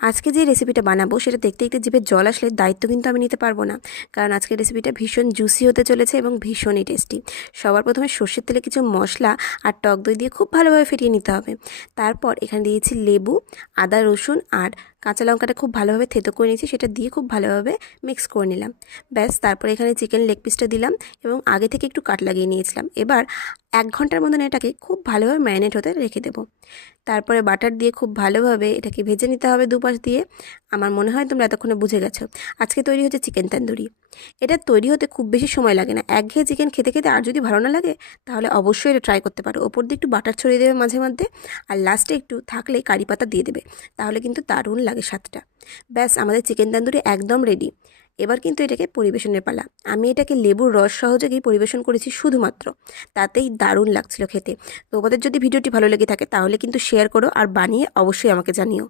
আজকে যে রেসিপিটা বানাবো সেটা দেখতে দেখতে জিভে জল আসলে দায়িত্ব কিন্তু আমি নিতে পারবো না, কারণ আজকের রেসিপিটা ভীষণ জুসি হতে চলেছে এবং ভীষণই টেস্টি। সবার প্রথমে সর্ষের তেলে কিছু মশলা আর টক দই দিয়ে খুব ভালোভাবে ফেটিয়ে নিতে হবে। তারপর এখানে দিয়েছি লেবু, আদা, রসুন আর কাঁচা লঙ্কাটা খুব ভালোভাবে থেতো করে নিয়েছি, সেটা দিয়ে খুব ভালোভাবে মিক্স করে নিলাম। ব্যাস, তারপর এখানে চিকেন লেগ পিসটা দিলাম এবং আগে থেকে একটু কাট লাগিয়ে নিয়েছিলাম। এবার 1 ঘন্টার মতন এটাকে খুব ভালোভাবে ম্যারিনেট হতে রেখে দেবো। তারপরে বাটার দিয়ে খুব ভালোভাবে এটাকে ভেজে নিতে হবে দুপাশ দিয়ে। আমার মনে হয় তোমরা এতক্ষণে বুঝে গেছো। আজকে তৈরি হচ্ছে চিকেন তন্দুরি। এটা তৈরি হতে খুব বেশি সময় লাগে না। একঘেয়ে চিকেন খেতে খেতে আর যদি ভালো না লাগে তাহলে অবশ্যই এটা ট্রাই করতে পারো। ওপর দিয়ে একটু বাটার ছড়িয়ে দেবে মাঝে মধ্যে, আর লাস্টে একটু থাকলে কারি পাতা দিয়ে দেবে, তাহলে কিন্তু দারুণ লাগে স্বাদটা। ব্যাস, আমাদের চিকেন তন্দুরি একদম রেডি। এবার কিন্তু এটাকে পরিবেশনের পালা। আমি এটাকে লেবুর রস সহযোগেই পরিবেশন করেছি শুধুমাত্র, তাতেই দারুণ লাগছিল খেতে। তোমাদের যদি ভিডিওটি ভালো লেগে থাকে তাহলে কিন্তু শেয়ার করো আর বানিয়ে অবশ্যই আমাকে জানিও।